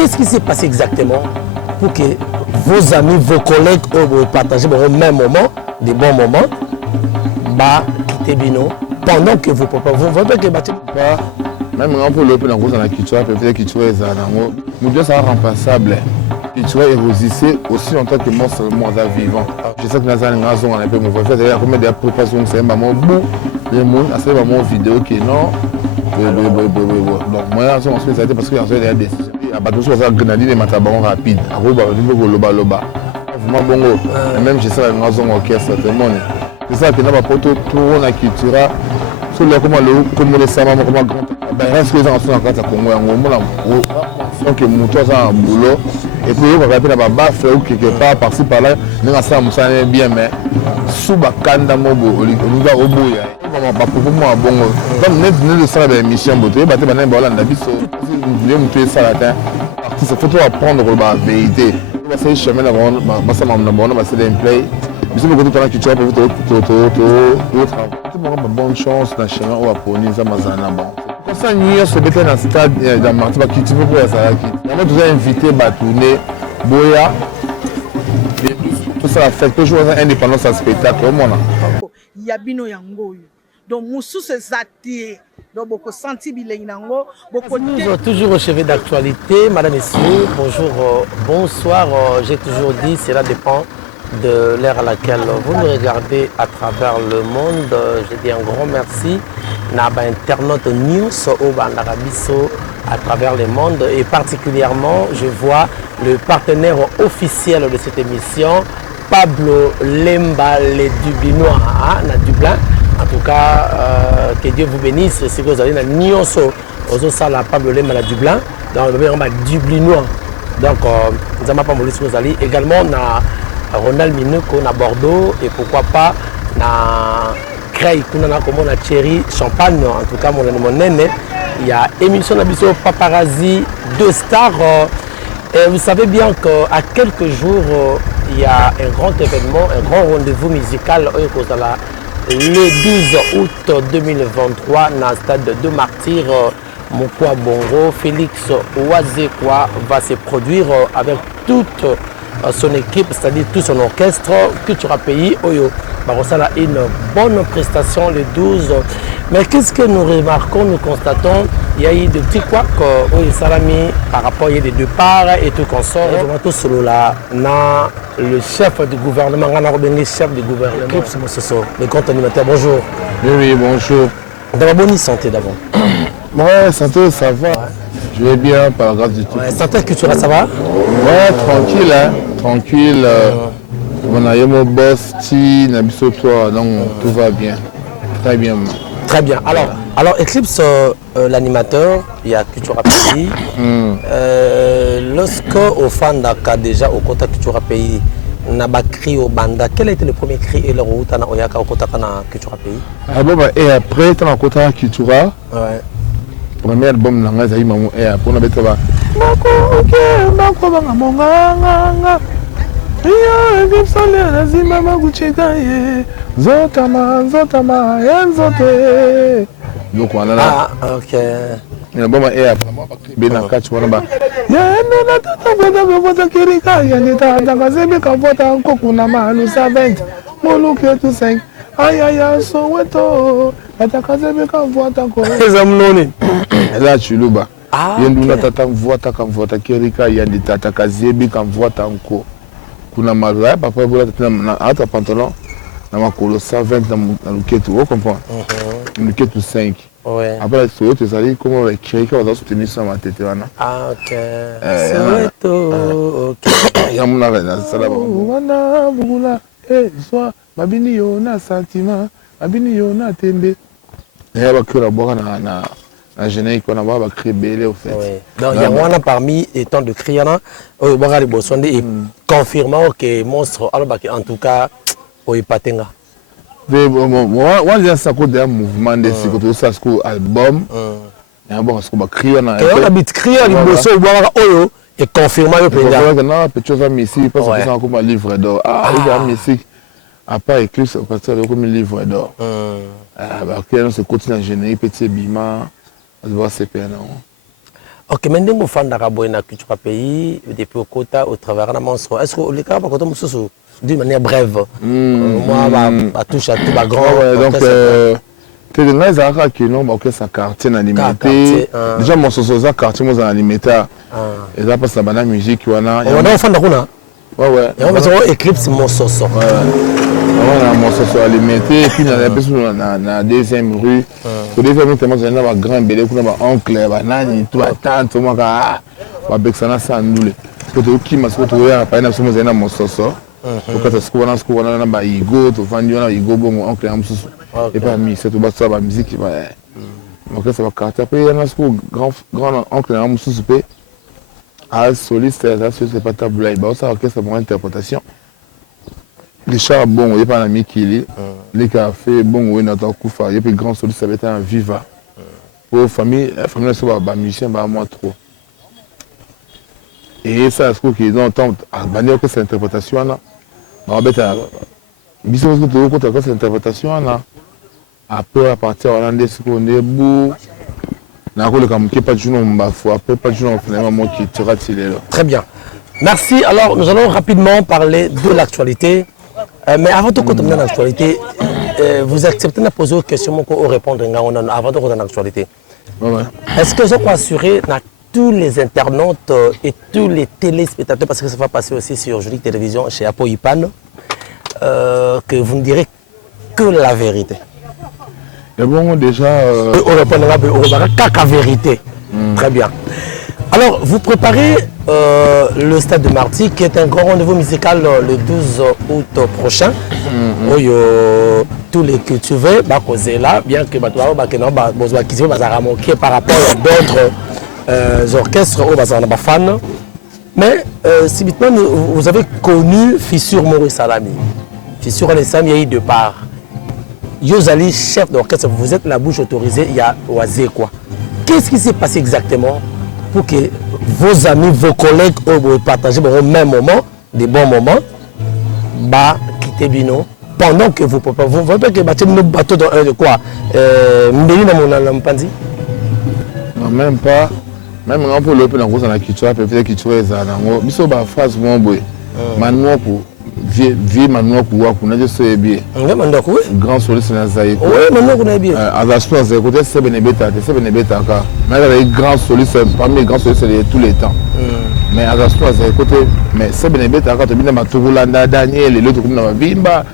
qu'est-ce qui s'est passé exactement pour que vos amis, vos collègues, vous partagez au même moment, des bons moments, bah, quittez Bino, pendant que vous voyez que battez. Même pour le dans la culture, peut-être que tu es dans nous deux ça remplaçable. Culture érosissé aussi en tant que moi seulement vivant. Je sais que nous avons une raison un peu mon frère, c'est-à-dire combien de préparation c'est maman bon, les mots, c'est maman vidéo qui non. Donc moi ensuite ça a été parce que y a des décisions. À bateau sur ça grenadine et matabaron rapide. À Roba, au niveau loba loba. Vraiment bongo. Même je sais une raison orchestre tellement. C'est ça que nous avons porté tout la culture. Sur le comment le comme les savants comment grand. Ben reste que ça en sont en cas Congo en moment là. Donc mon toi ça un boulot et puis on va rappeler la baffe ou quelque part par-ci par-là. Nous ça me sent bien mais sous bakanda mobo au niveau au bout maman pas pour moi bon comme nous ça la mission beauté battre bana ba na biso nous me ça la terre artiste faut apprendre la vérité on va essayer chemin là ba ça maman on va essayer d'implay mais c'est beaucoup de temps que tu as pour tout bonne chance dans chemin ou à poni ça mazana bon comme ça nous se mettre dans stade dans Martiba qui tu peux pour ça qui on nous a invité ba tourner boya tout ça fait que jouer indépendance en spectacle au monde yabino yango donc musu se zati donc beaucoup senti bilengango beaucoup toujours au chevet d'actualité madame messieurs bonjour bonsoir j'ai toujours dit cela dépend de l'ère à laquelle vous nous regardez à travers le monde. Je dis un grand merci à internaute news au Bandarabiso à travers le monde et particulièrement je vois le partenaire officiel de cette émission Pablo Lemba les Dublinois à Dublin. En tout cas que Dieu vous bénisse si vous allez à Nyonso aux Sala Pablo Lemba à Dublin dans le Dublinois. Donc nous avons pas moulu si vous allez également na Ronald Minuko à Bordeaux et pourquoi pas na Cray Kunana comme na Thierry Champagne en tout cas mon nene il y a émission d'Abisso Paparazzi deux stars et vous savez bien qu'à quelques jours il y a un grand événement un grand rendez-vous musical le 12 août 2023 dans le stade de Martyrs Mokwa Bongo Félix Ouazekwa va se produire avec toute son équipe, c'est-à-dire tout son orchestre, Cultura Pays, Oyo. Ça a une bonne prestation le 12. Mais qu'est-ce que nous remarquons, nous constatons, il y a eu des petits couacs Salami par rapport à des départs et tout qu'on sort. Tout solo là, le chef du gouvernement, le chef du gouvernement, le compte animateur, bonjour. Oui, bonjour. D'abord, bonne santé d'abord. Ouais, santé, ça va. Ouais. Je vais bien par grâce du tout. Ouais, santé Cultura, ça va? Ouais, tranquille, hein. Tranquille. On a eu mon boss, Nabiso, donc tout va bien. Très bien. Très bien. Alors Eclipse, l'animateur, il y a Cultura Pays. Lorsque au fan d'Aka déjà au contact Cultura Pays, n'a pas crié au banda, quel a été le premier cri et le route à Oyaka au contact de Cultura Pays? Ah bon, et après, tu as un contact Cultura. Ouais. Premier album nanga zayi mamu pour na betaba donc on a là ok le bon ben catch wana ba ya na tata vota kirika ya nita ndakazebi ka vota nkokuna malu 70 moluke tu 5 aya soweto atakazebi ka vota ko ezamnoni là tu le bas yenduna tata vota kirika ya nita atakazebi ka vota nko kuna malu ya papa bola tata na ata pantalon na makolo 120 na luketu vous comprenez luketu 5. Ouais. Après, tu sais comment on écrit quand on va soutenir ça ma tête là. Ah ok. Soweto. Ok. Il y a mon avec ça là. Wana bugula soit mabini yo na sentiment, mabini yo na tembe. Et va que la boire na générique on va créer belé au fait. Ouais. Donc il y a wana parmi étant de criana au boire les bosonde et confirmant que monstre alors en tout cas au ipatenga. Moi j'ai ça côté un mouvement de sécurité ça ce album et bon ce qu'on va crier na on habite crier les bosso boire oyo et confirmer le président non petit chose à Messi parce que ça comme un livre d'or il y a Messi après Eclipse parce que comme un livre d'or bah que on se continue à générer petit bima on va se perdre. Ok, maintenant, vous faites la culture pays, depuis au Kota, au travers de la monstre. Est-ce que les cas, par contre, d'une manière brève, moi, à touche à tout, à grand. Donc, tu es dans les arcs qui n'ont pas sa quartier alimentaire. Déjà, mon sososa quartier, moi, alimentaire. Et là, parce que la musique, on a. On a un fan de Runa. Ouais. Et on va éclipse mon soso. On a mon soso alimentaire. Et puis, on a la deuxième rue. Au deuxième rue, on a un grand bébé, on a un oncle, un tout, un tante, on a un bexana sans nous. Parce que qui m'a trouvé à Paris, on a mon soso. Porque as coisas que eu na Igo, tu faz na Igo bom, oncle amsus. E para mim, se tu basta a musique, vai. Mas que ça va carter. Après, il y a un grand oncle amsus pe. À soliste, ça c'est pas tableau. Bah ça que c'est mon interprétation. Les chars bon, il y a pas un ami qui lit. Les cafés bon, oui, notre coufa. Il y a plus grand soliste, ça va être un viva. Pour famille, la famille ça va musicien, bah moi trop. Et ça, ce qui est dans le temps, à bannir que cette interprétation là. On va mettre bisous que tu as cette interprétation là. Après à partir hollandais ce qu'on est beau. N'a pas comme qui pas de jour on après pas de jour finalement qui tira là. Très bien. Merci. Alors nous allons rapidement parler de l'actualité. Mais avant de continuer l'actualité, vous acceptez de poser une question pour répondre avant de continuer l'actualité. Ouais. Est-ce que je peux assurer tous les internautes et tous les téléspectateurs, parce que ça va passer aussi sur Jolie Télévision chez Apo Ipan, que vous ne direz que la vérité. Et bon, déjà. On répondra qu'à vérité. Très bien. Alors, vous préparez le Stade de Marty, qui est un grand rendez-vous musical le 12 août prochain. Tous les cultivés, là, bien que qui est par rapport à d'autres orchestres au bazar n'a fan. Mais subitement vous avez connu Fissure Maurice Salami. Fissure Salami, il y a eu deux parts. Yozali, chef d'orchestre, vous êtes la bouche autorisée, il y a Oazé quoi. Qu'est-ce qui s'est passé exactement pour que vos amis, vos collègues partagent au même moment, des bons moments, quitter Bino pendant que vous voyez que nos bateaux dans de quoi non, même pas. Même quand on peut dans la culture, peut-être culture est là. Biso ba phrase mon boy. Manuel pour vie manuel pour qu'on a juste bien. Grand soliste na zaï. Oui, manuel qu'on a bien. À la soirée, c'est côté c'est benebeta ka. Mais les grands solistes parmi les grands solistes de tous les temps. Mais à la soirée, c'est côté mais c'est benebeta ka to bina matulanda Daniel et l'autre comme na bimba.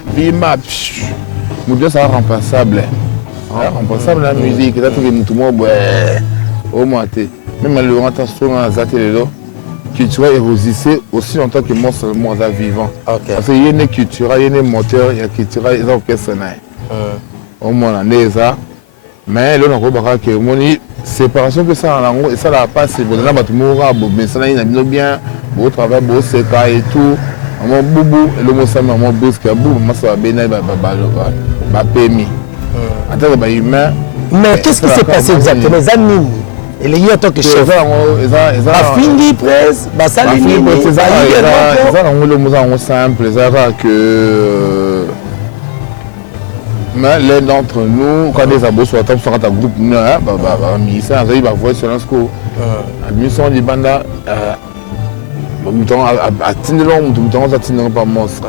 Mon Dieu, ça remplaçable. Remplaçable la musique, ça tout tout le monde au moins même le attention à Zatelelo, culture érosissée aussi en tant que moi seulement vivant. Parce qu'il y a une culture, il y a une moteur, il y a une culture, il y a une orchestre. Au moins, on est ça. Mais là, on a que mon séparation que ça, et ça n'a pas, c'est bon, là, mais ça n'a bien, beau travail, beau séca et tout. Mon boubou, et le mot ça, mon brusque, boubou, moi ça va bien, permis. En tant que humain. Mais qu'est-ce qui s'est passé exactement? Les amis. Et les en tant que chef, la fini presse, ça limite, c'est simple, c'est que mais l'un d'entre nous, quand des abos sont à table sur un groupe, ministère, il va voir sur un scoop. Admission du banda, à Tindelon, tout le temps, ça Tindelon pas monstre.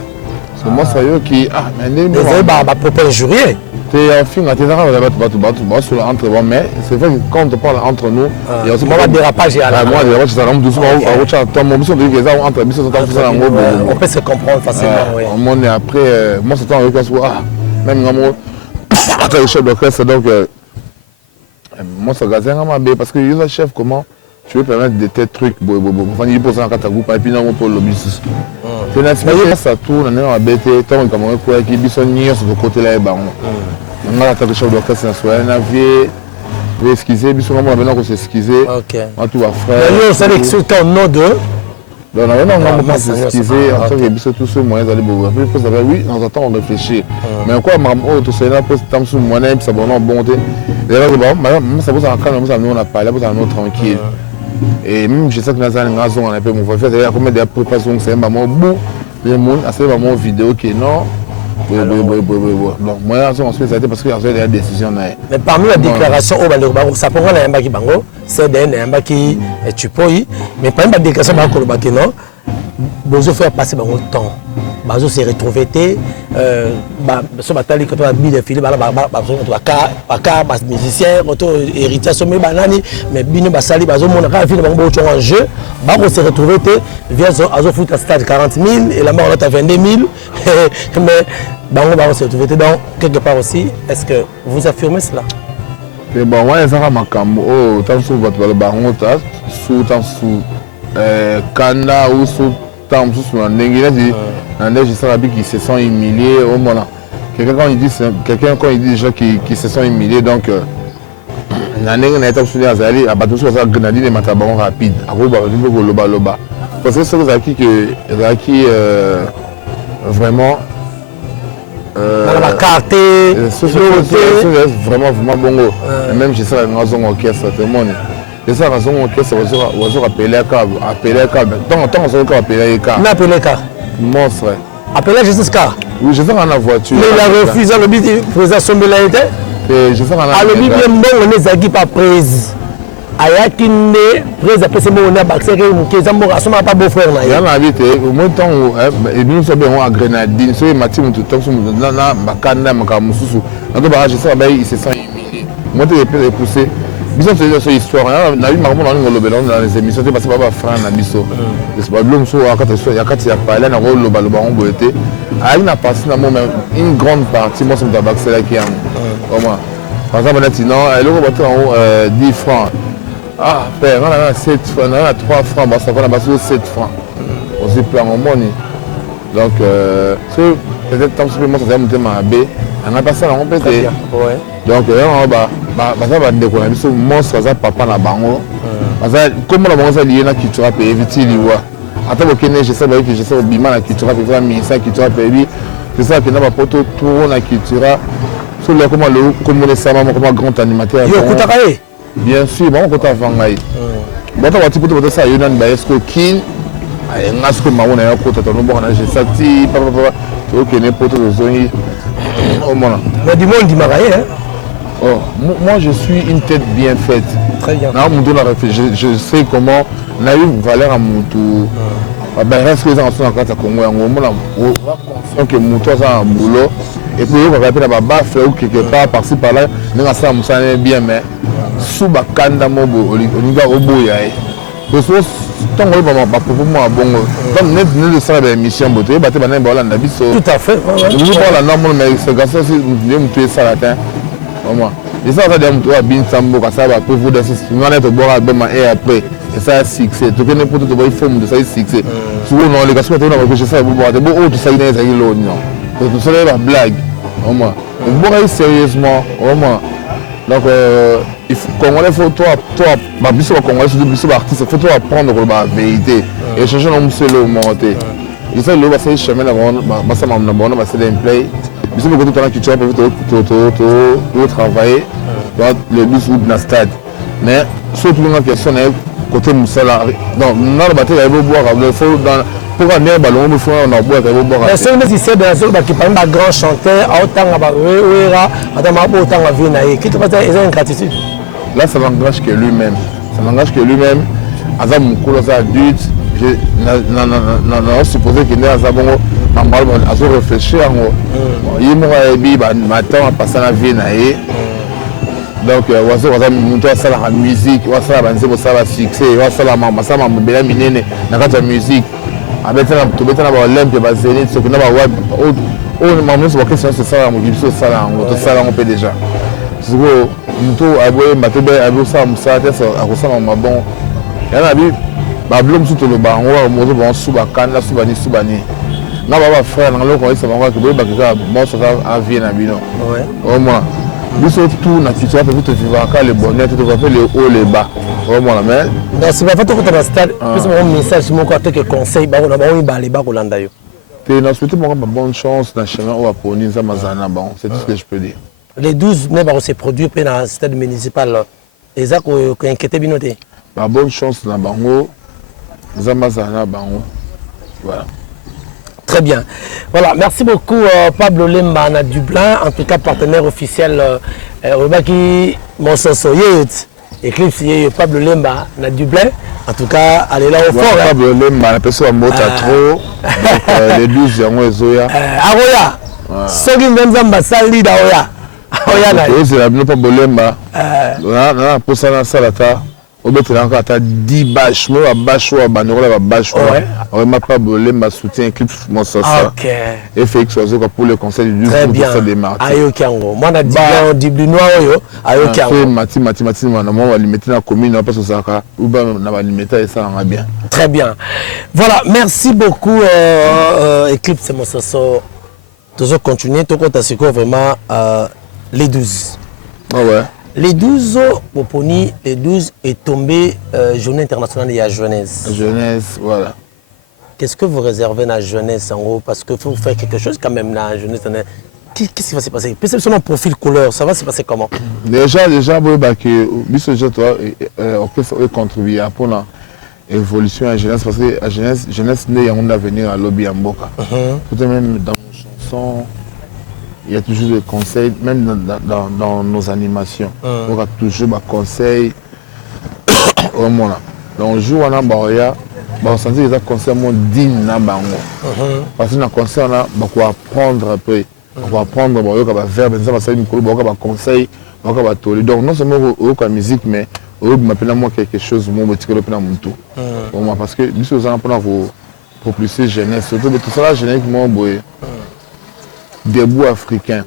C'est moi sérieux qui mais propos injurieux. C'est un film à tes arabes, sur entre moi, mais c'est vrai que quand on parle entre nous, il y a aussi un dérapage à la moi, c'est un doucement, on peut se comprendre facilement. Après, moi, c'est un même après le chef d'orchestre, donc, moi, c'est un parce que le chef, comment tu veux permettre de tes trucs, il pose un catagoupe, et puis non, pour le business. C'est une expérience, ça tourne, on a bêté, tant qu'on a quoi qui est sur le côté là, on a attaqué le chef d'orchestre, on a navié, on a esquissé, on a maintenant qu'on s'est esquissé, on a tout à faire. On sélectionne ton nom de. Non, on pas esquissé, en tant que tout ce moyen d'aller beaucoup. Oui, on attend, on réfléchit. Mais quoi, tout ça, là, pour ce temps, moi, ça va en bonté. D'ailleurs, ça vous a calmé, on a parlé, on a tranquille. Et même je sais que nous avons un peu mon frère, d'ailleurs, comme des préparations, c'est un moment beau, les gens, c'est un moment vidéo qui est non. Oui. Donc, moi, je suis spécialité parce qu'il y a des décisions. Mais parmi les déclarations, ça prend un qui bango, c'est un qui tu peux, mais parmi les déclarations, non, besoin faire passer le temps. Bazo se retrouver so batali quand on a mis des films musicien auto héritier sommet banani mais bino basali bazo mon ka film bango en jeu bako se retrouver vient azo foot à stade 40 000 et la mort à 22 000 mais bango se retrouver donc quelque part aussi est-ce que vous affirmez cela? Et bon moi ça va makambo oh tant sous votre bango ta sous tant sous kanda ou sous tant sous la ndengina je sais qui se sont humiliés au moment. Quelqu'un quand il dit des gens qui se sont humiliés donc l'année n'a été absolument azali à battre sur ça grenadine et matabaron rapide à vous loba parce que c'est ça qui vraiment la carte vraiment bongo même je sais la raison orchestre tout le monde et ça raison orchestre vous appeler câble tant on se appeler câble n'appeler câble monstre appelé jusqu'à oui je sais dans la voiture mais il a refusé le but président Sombelaïté et je sais dans la le but bien bon on est zaki pas prise ayaki ne prise après c'est mon baxé que zambo asoma pas beau frère na ya na vite au moins temps et nous sommes en grenadine so mati mutu top so na makanda makamususu na to ba je sais ba il se sent humilié moi te pousser bisous c'est cette histoire na eu marmo na ngolobela dans les émissions c'est parce que baba frère na biso c'est pas blum so akata so yakati ya pala na ngoloba loba on boete ali na passer na moi une grande partie moi c'est tabaxé là qui am comment par exemple maintenant le robot en 10 francs. Ah, père, on a 7 francs, on a 3 francs, ça va passer 7 francs. On s'est plein en money. Donc, peut-être tant supplément, ça va monter ma baie. On a passé à la rompette. Donc, on va décoller. Ce monstre, ça papa na bango. Comment la bango lié na culture pays vite liwa. Attends, ok, je sais que je sais au bima la culture pays, ça culture pays. C'est ça que n'a pas poto tour na culture. Sur le comment les savants, comment grand animateur. Yo, kutakaye. Bien sûr, bon, quand on va aller. Bon, on va te dire ça, il y a une baisse qui est-ce que maman a un côté de nous, on a juste ça, ok, n'importe quelle zone. Oh, mon. Mais du monde, il m'a raillé, hein. Oh, moi, je suis une tête bien faite. Très bien. Je sais comment on a eu une valeur à mon tour. Ben, reste que les gens sont en train de Congo, on a que mon tour a un boulot. Et puis, on va appeler la baffe ou quelque part, par-ci par-là, nous avons ça bien, mais sous Bakanda Mobo, on y va au bout. Parce que tant que nous avons pas pour moi, bon, comme nous le savons, l'émission, vous avez battu la balle en abysse. Tout à fait. Nous avons la norme, mais c'est grâce à ça que nous avons tué ça latin. Et ça, ça dit que bien Sambo, ça va pour vous danser. Nous allons être boire et après. Et ça, c'est succès. Tu connais pour tout le monde, ça, c'est succès. Souvent, les gars, on a réfléchi ça, vous avez beau, tout ça, il y a des gens. Tout ça, c'est la blague. Au moins. Vous voyez sérieusement, au moins. Donc, il faut Congolais, faut toi, bis Congolais, bis artiste, faut toi apprendre la vérité et changer nos muscles au monter. Et ça, le bassin chemin là, ça m'a amené, c'est un play. Bis beaucoup de temps que tu as pu travailler dans le bus ou dans le stade. Mais surtout dans la question est côté Moussala. Donc, dans le bateau, il y a beau boire, il faut dans pour un ballon, il faut en boire, il faut boire. Mais c'est une histoire de ceux qui parlent de grand chanteur, autant à Ouera, autant à Viennaï. Qui te passe une gratitude? Là, ça m'engage que lui-même. Ça m'engage que lui-même. Azam Moukoula, ça adulte. Je supposé qu'il est à Zabongo. Je vais réfléchir. Il m'a dit, maintenant, à passer à la Viennaï. Donc, on va faire la musique, on va faire la succès, on va faire la musique. Avec la Olympe, la Zénith, ce qu'on a c'est ça, on peut déjà. C'est que nous avons ça, bon. Il y a des blum sous le bar, on va sous Bakanda, sous Bani. N'a pas frère, dans le coin, ça va que bon, ça va à Vienne, au moins. Nous sommes tous naturels, peut vivre le bonheur, tout va faire les hauts, les bas. Vraiment, mais. Donc, si vous faites un stade, plus un message, mon côté que conseil, on a les bas au Landayo. Tu as souhaité bonne chance dans le chemin où on a bon, c'est tout ce que je peux dire. Les 12 mai, c'est produit dans le stade municipal. Et ça, qui inquiète bien noté. Bonne chance dans le Bango, Zamazana Bango. Voilà. Très Très bien. Voilà, merci beaucoup Pablo Lemba na Dublin, en tout cas partenaire officiel Obaki Monsoso Yeyut. Eclipse Pablo Lemba na Dublin. En tout cas, allez là au fort. Pablo Lemba, la personne mota trop. Les 12 yango ezoya. Aroya. Soki Nzamba sali da oya. Oya na. C'est la Pablo Lemba. Na posa na salata. Obetela encore ata 10 bâches, moi bâche ou banorola ba bâche. Ouais, ma Pablo Lemba soutient Eclipse Monsosa. OK. Et Félix Ozoka pour le conseil du très bien. Des Martyrs. Ayo Kiango. Moi na Diblinois oyo, ayo Kiango. Mati na moi va limiter la commune parce que ça ou ba na va limiter et ça va bien. Très bien. Voilà, merci beaucoup Eclipse Monsosa. Toujours continuer, tout compte à ce que vraiment les 12. Ah ouais. Les 12, Poponi, les 12 est tombé journée internationale de la jeunesse. Jeunesse, voilà. Qu'est-ce que vous réservez à la jeunesse en gros? Parce que faut faire quelque chose quand même là, la jeunesse. Qu'est-ce qui va se passer? Peut-être sur mon profil couleur, ça va se passer comment? Déjà, on peut contribuer à pour l'évolution de la jeunesse parce que la jeunesse n'est pas un avenir à lobby en Boka. Peut-être même dans nos chansons. Il y a toujours des conseils, même dans nos animations. On a toujours des conseils au monde. Donc, le jour où on a on sent que les conseils sont dignes. Parce que dans le conseil, on va apprendre après. On va apprendre, on va faire des conseils, on va faire. Donc, non seulement la musique, mais on va faire quelque chose, on va faire tout. Parce que nous sommes pour propulser la jeunesse. Surtout tout ça, la jeunesse, des bouts africains.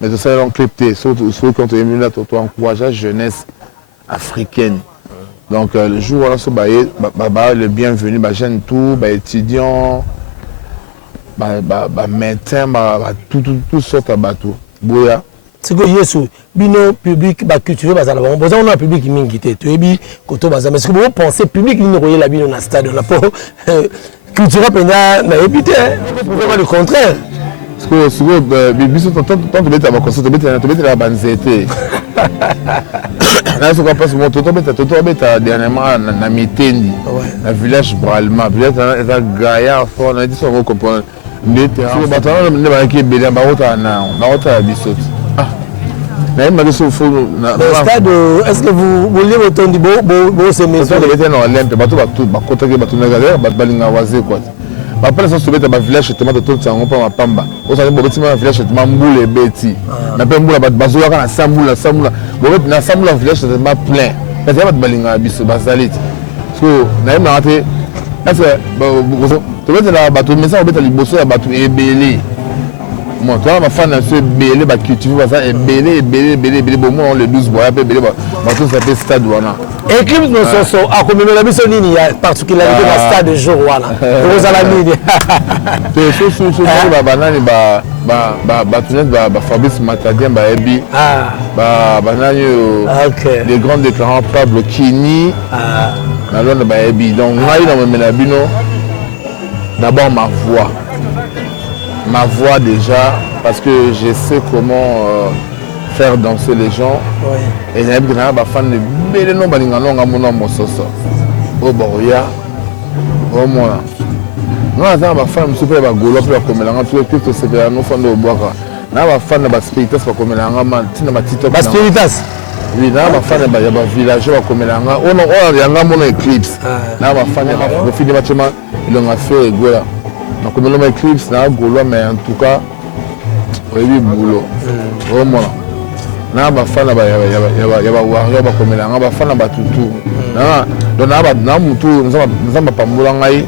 Mais c'est ça, on crypté. Surtout quand on encourage la jeunesse africaine. Donc, le jour où on se bat, le bienvenu, jeune tout, étudiant, médecin, tout sorte à bateau. Boya. C'est que Yesu, bino public, culturel, on a un public qui m'a quitté. Tu es bi, koto baza. Mais ce que vous pensez, public, il n'y a la bino dans le stade. Culturel, il n'y a pas évité. Vous pouvez voir le contraire. Parce que biso tant que beta ba conseil beta la banzete na soka passe mon toto beta dernièrement na mitendi na village Bralma village na Gaïa fort na dit ça on comprend beta so batana ne ba ki bela ba ota na ota biso na ma so fo na stade. Est-ce que vous voulez autant de beau ces maisons de beta na Olympe bato ba kota ke bato na galère ba balinga waze quoi. Après ça, je vais village chez Tomato tout ça on pas ma pamba. Au sein de mon village chez Mamboule et Betty. Na pe mbula bazoya kana samboula. Bon na samboula village c'est ma plein. Mais il y a pas de balinga biso basalit. So na me raté. Est-ce que tu veux la bateau mais ça on bet liboso ya bateau ebelé. Moi toi ma fan c'est belé ba cultiver ça ebelé bon moi on le 12 boya pe belé bateau ça fait stade wana. Eclipse Monsoso a commis la mission nini ya particularité dans stade de jour wana. Vous allez nini. C'est banani ba tunet ba Fabrice Matadien ba ebi. Ba banani les grands déclarants Pablo Kini. Na lona ba ebi. Donc ngai na me na bino d'abord ma voix déjà parce que je sais comment faire danser les gens. Et il y a des fans de belles noms balingalonga mon nom Monsoso. Au Boria, au Mona. Nous avons des fans super bagolo pour comme l'anga tout c'est que nous fans de Boaka. Nous avons des fans de Baspiritas pour comme l'anga tina matito. Baspiritas. Oui, nous avons des fans de villageois pour comme l'anga. On a un mon Eclipse. Nous avons des fans de filles de bâtiment ils ont fait Gola. Donc comme l'homme Eclipse, nous avons Golo mais en tout cas oui boulot. Au Mona. Na ba fana ba ya ba warrior ba komela nga ba fana ba tutu na donc na mutu nzamba pambula ngai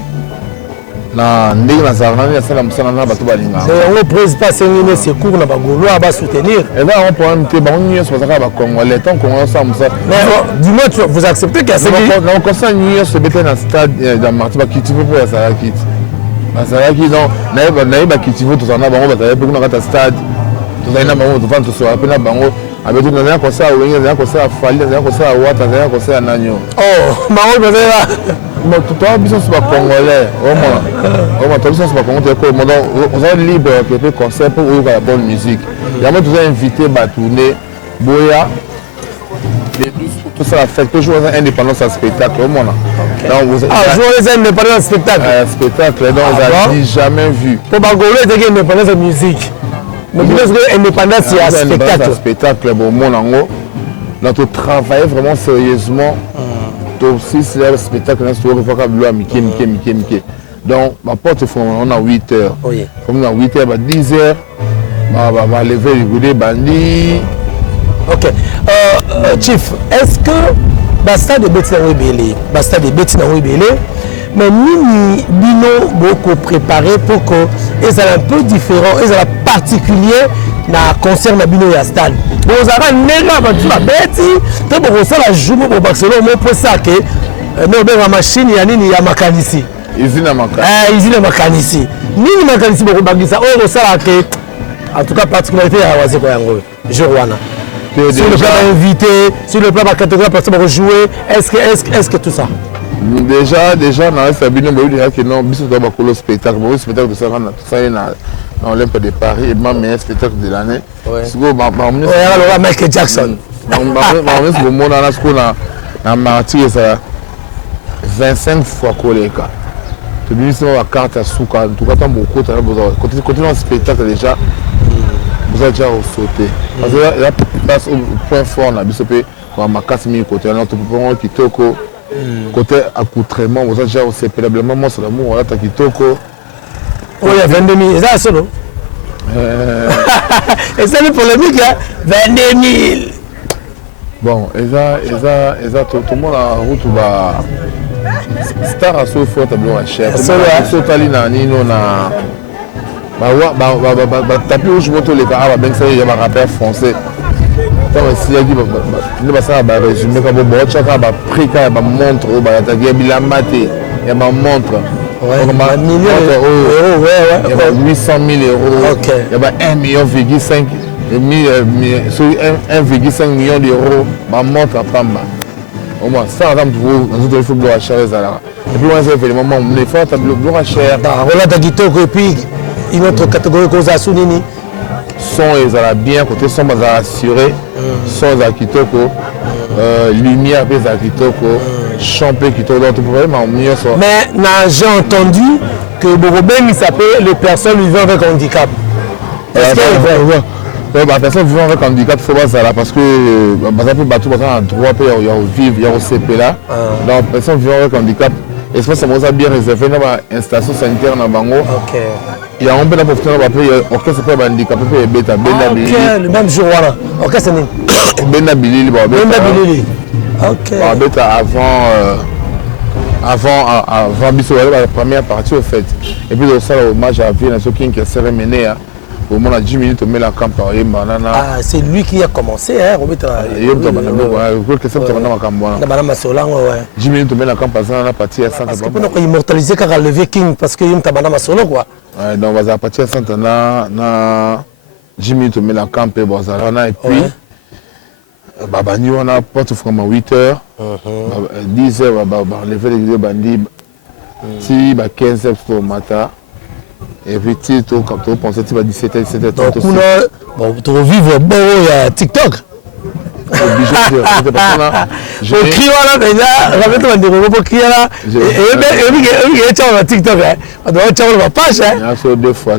na ndenge na zarana ya sala musana na ba to balinga on prise pas sengine secours na ba golo ba soutenir et là on prend te ba on nyes ba ba congolais tant qu'on ça musa mais dis-moi vous acceptez qu'il y a ça na ko ça nyes se bete na stade dans marti ba kitivo pour ya sala kit ba sala kit donc na ba kitivo to sana bango ba ta pe kuna kata stade to zaina bango to fanto so apena bango avec tout le monde ça oui ça fallait ça wata ça nanyo oh maman bébé là mais tout toi biso c'est pas congolais au moins toi biso c'est pas congolais ko on est libre que peut concert pour ouvrir la bonne musique il y a moi tous invité ba tourner boya tout ça affecte toujours l'indépendance à spectacle au monde. Jouer les indépendants spectacle. Spectacle, donc on n'a jamais vu. Pour Bagolé, c'est indépendance de musique. Mais indépendance, c'est un spectacle. Spectacle, bon, mon ango. Donc, on travaille vraiment sérieusement. Donc, si c'est le spectacle, on a Mickey. Donc, ma porte, on a 8 heures. Oui. Comme on a 8 heures, 10 heures, on va lever les goudets, bandits. Ok. Chief, est-ce que basta de bêtises dans Wibélé, mais Nini Bino beaucoup préparé pour que ils un peu différent, ils sont particulier dans le concert de Bino Yastan. Bon, vous avez un négat pour la bête, tu peux ça la journée pour Barcelone, mais pour ça que nous avons machine, il y a Nini Yamakanisi. Usine Makanisi. Nini Makanisi pour Bagisa, oh, ça là que, en tout cas, particularité à Wazé Koyango, Jorouana. Sur le plan invité, sur le plan de la catégorie, personne pour jouer, est-ce que tout ça? Déjà, on a fait bien que non, bis doit pas le spectacle, le spectacle de ça dans l'Olympe de Paris et même meilleur spectacle de l'année. C'est quoi Michael Jackson. Au monde on a martyr ça 25 fois collé cas. Tu dis ça la carte à souka, en tout cas tant beaucoup tu as besoin. Quand dans le spectacle déjà vous avez déjà sauté. Parce que là passe au point fort on a bisopé pour ma casse mi côté on peut prendre kitoko. Côté accoutrement, vous avez déjà aussi probablement sur l'amour, on a kitoko. Oui, il y a 22 000, c'est ça solo. Et c'est le polémique, hein? 22 000. Bon, et ça, tout le monde a route va. Star a sauvé fort tableau à cher. Sotali na nino na. Tapis où je monte les gars, il y a un rappeur français. Si il y a ça, résumé comme bon, chacun a pris quand il montre, il y a il y a ma montre. Ouais, il y a 800 000 euros. Il y a 1,5 million d'euros. Ma montre à Pamba. Au moins, ça, on a fait le cher. Et puis, on a fait le moment où on est fort, on a cher. On a fait et puis, une autre catégorie qu'on a souligné. Son est bien, côté son est assuré, son est kitoko, lumière est kitoko, champé kitoko, donc problème en mieux ça. Mais j'ai entendu que Boroben il s'appelle les personnes vivant avec handicap. Est-ce que la personne vivant avec handicap, il faut voir ça là parce que bateau a droit il y a vivre, il y a au CP là. Donc la personne vivant avec handicap, espace ça bien réservé dans l'installation sanitaire dans Bango. Il y a un peu d'opportunité à payer, orchestre peut être handicapé, peut être bêta, le même jour, voilà. Orchestre n'est Benda Bilili, ok. Avant la première partie au fait. Et puis de ça, hommage à Vienne, ceux qui ont mené au moins à 10 minutes, on met la campagne. Ah, c'est lui qui a commencé, hein, Robert. 10 minutes, on met la campagne, on a parti à 100. Parce que pour immortaliser quand on a levé King, parce qu'il y a un tabanama solo, quoi. Donc, on va partir à 100, on a 10 minutes, on met la campagne, et puis, on a porte from 8 heures, 10 heures, on va lever les vidéos bandits, si 15 heures au matin. Et puis, tu penses que tu vas 17h, 17h30. Donc, bon, tu revives bon, TikTok. Je crie là, déjà, rappelle-toi de pour crier là. Et puis, tu as TikTok, on doit avoir ma page. Il y a deux fois.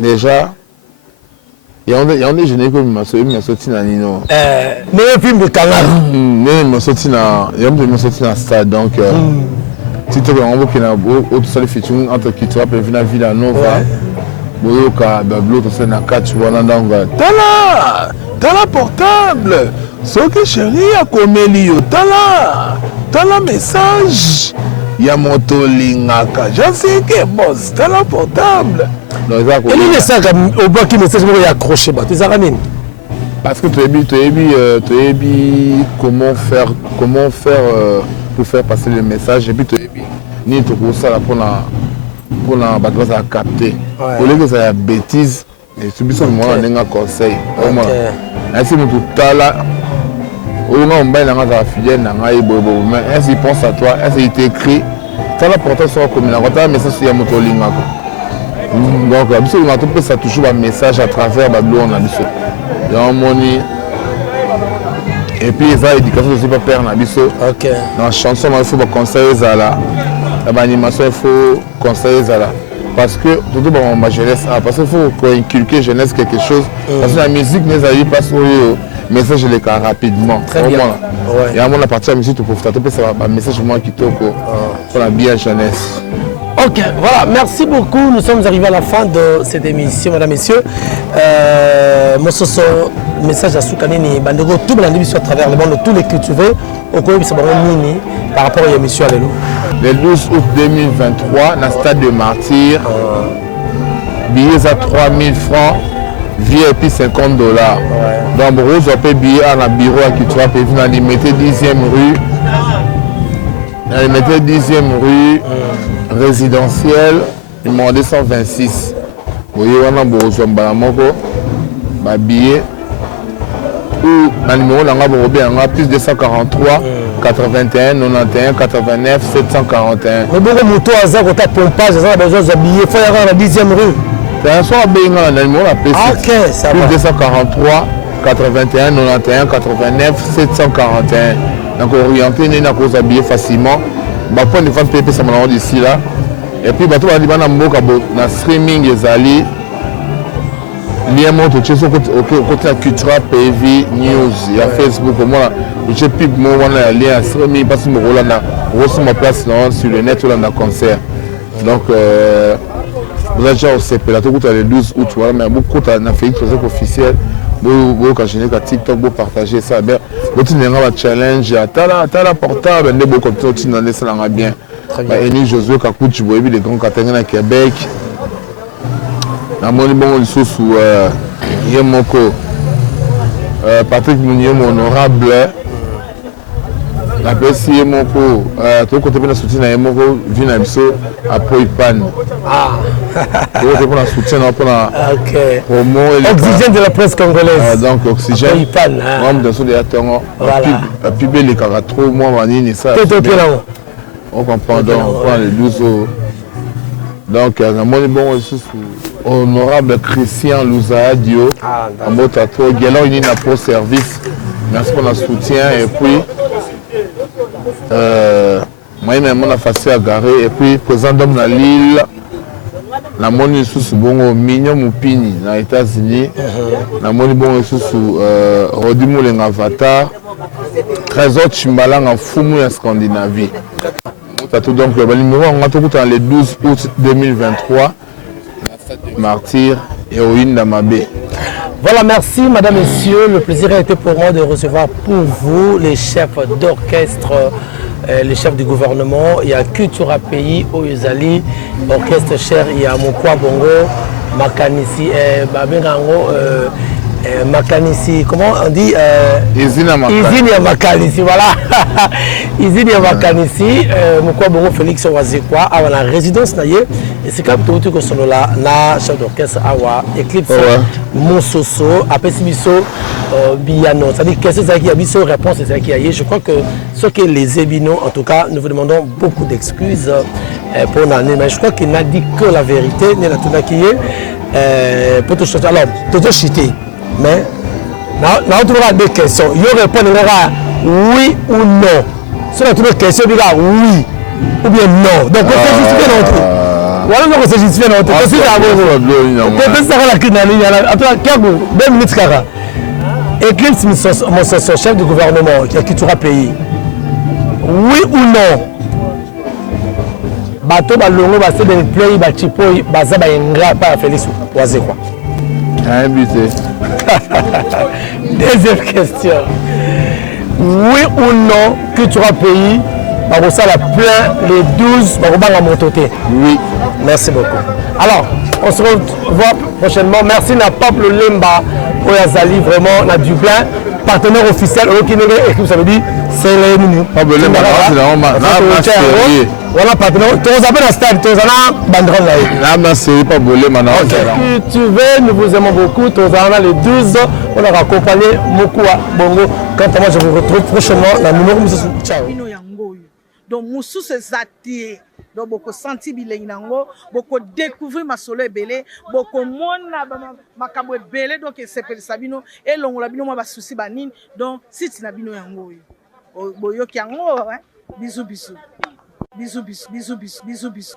Déjà, il y a des jeunes qui m'ont sorti dans Nino. Mais un film de Canard. Mais ils m'ont sorti dans le stade. Donc, TikTok, on voit qu'il y a un featuring entre Kitwa et Villa Nova. Boyoka, l'autre c'est un catch, voilà, donc, t'as la portable, ce que chérie a comme Elio, t'as la message, il y a mon tolingaka, je sais que boss, t'as la portable. Et le message au bas qui message est accroché, tu sais rien. Parce que tu as dit comment faire pour faire passer le message, et puis tu as dit, ni tout ça pour la base à capter. Au lieu que ça ait bêtise, et tu as un conseil. Ainsi, tout à l'heure, on a fidèle, mais est-ce qu'il pense à toi, est-ce qu'il t'écrit, tu as la portée sur la communauté, mais ça c'est un motoling. Donc, on a toujours un message à travers Babylone. Il y a un moni, Et puis ça éducation aussi pas perdre nabiso. OK. Dans la chanson il faut pas conseiller ça là. Dans l'animation il faut conseiller ça là. Parce que tout dans ma jeunesse parce qu'il faut inculquer jeunesse quelque chose parce que la musique n'est pas sur mais ça je le cas rapidement. Très bien. Ouais. Et à mon partie la musique pour faire ça un message moi qui toko pour la bien jeunesse. Ok, voilà, merci beaucoup. Nous sommes arrivés à la fin de cette émission, mesdames, messieurs. Mon message à Soukanini, Bandego, tout le monde à travers le monde, tous les cultivés, au cours de ce moment par rapport à l'émission. Le 12 août 2023, dans le stade de Martyr, billets à 3000 francs, VIP $50. Donc, vous avez billet à la bureau à Kitua, puis vous allez mettre 10e rue. Vous allez mettre 10e rue. Résidentiel numéro 226. Vous voyez, on a besoin de billet ou le numéro de plus 243 81 91 89 741. Mais beaucoup de motos à ça, quand tu pompage, ça a besoin de billets. Il faut y avoir la 10e rue. C'est un soir à le numéro de OK, ça plus va. 243 81 91 89 741. Donc orienté, on a cause à billets facilement. Point de vente PP ça m'a d'ici là. Et puis bateau va dire na streaming ezali lien monte tu sur côté culture PV news il y a Facebook moi je pub moi on lien streaming parce que moi là on ma place là sur le net ou là dans concert. Donc vous avez déjà au CP là tout le 12 août voilà mais beaucoup na Facebook officiel vous quand je n'ai qu'à TikTok vous partager ça bien vous tenez un challenge t'as la portable ne beaucoup comme tu n'en laisses là bien. Eni Josué Kakuchi boyebi les grands Katanga na Québec. Na moni bon lisusu yemoko Patrick Mounier honorable. La pesi yemoko to côté na soutien na yemoko vina biso après pan. Ah. To côté na soutien na pona. OK. Promo Oxygène de la presse congolaise. Donc oxygène. Pan. Même dans son déatongo. Voilà. Pubé les cara trop moi manini ça. On comprend donc, on prend les 12 euros. Donc, honorable Christian Louzadio, à Motato, Guélan, il y a pour service. Merci pour le soutien. Et puis, moi, je suis facile à garer. Et puis, président d'homme dans l'île, la monnaie sous bon Mignon Moupini, dans les États-Unis. La monnaie bon sous Rodimo Avatar. Trésor Chimbalang en Fumu en Scandinavie. Donc le numéro on a tout le 12 août 2023 Martyr héroïne d'Amabé. Voilà, merci madame, messieurs. Le plaisir a été pour moi de recevoir pour vous les chefs d'orchestre, les chefs du gouvernement. Il y a Cultura Pays, Oyezali, orchestre cher, il y a Mokwa Bongo, Makanisi, Babengango. Makanisi, comment on dit Izina Makanisi, voilà. Izina Makanisi, Mokwa Bongo Félix Wazekwa, à la résidence naïe. Et c'est comme tout que son là, na chef d'orchestre Awa, Eclipse, Monsoso, Apesibiso, Biano. C'est-à-dire que c'est ça qui a biso réponse, c'est ça qui a. Je crois que ce que les Ébino, en tout cas, nous vous demandons beaucoup d'excuses pour l'année. Mais je crois qu'il n'a dit que la vérité, n'est la tout qui est. Pour tout chuter. Alors, tout chuter. Mais, on a des questions. Il répondra oui ou non. Si on a des questions, il dira oui ou bien non. Donc, on peut justifier notre. Voilà, on peut justifier notre. On peut faire la criminalité. Attends, 2 minutes, Kara. Eclipse, mon chef du gouvernement, qui a quitté le pays. Oui ou non? Bateau, balongo, basé dans le play, batipo, baza, baingra, pas Félix Wazekwa. Invité. Deuxième question. Oui ou non, Cultura Pays, ça la plein les 12, à Montoté? Oui. Merci beaucoup. Alors, on se revoit prochainement. Merci à Pablo Lemba, Oyazali, vraiment, à Dublin, partenaire officiel, et ça veut dire, c'est les minutes. Pablo Lemba, c'est voilà, partenaire. Tu nous appelles à stade, tu nous as banderole là. C'est Pablo Lemba. Tu veux, nous vous aimons beaucoup. Tu nous as les 12, on a accompagné Mokwa Bongo. Quant à moi, je vous retrouve prochainement dans le numéro. Ciao. donc mosusu eza te donc bokosenti bilei nango bokodécouvrir masolo ebele bokomona makambo ebele donc esepelisa bino elongola bino mwa basusi banini donc site na bino yango oyo boyoki yango bisu bisu bisu bisu bisu bisu bisu bisu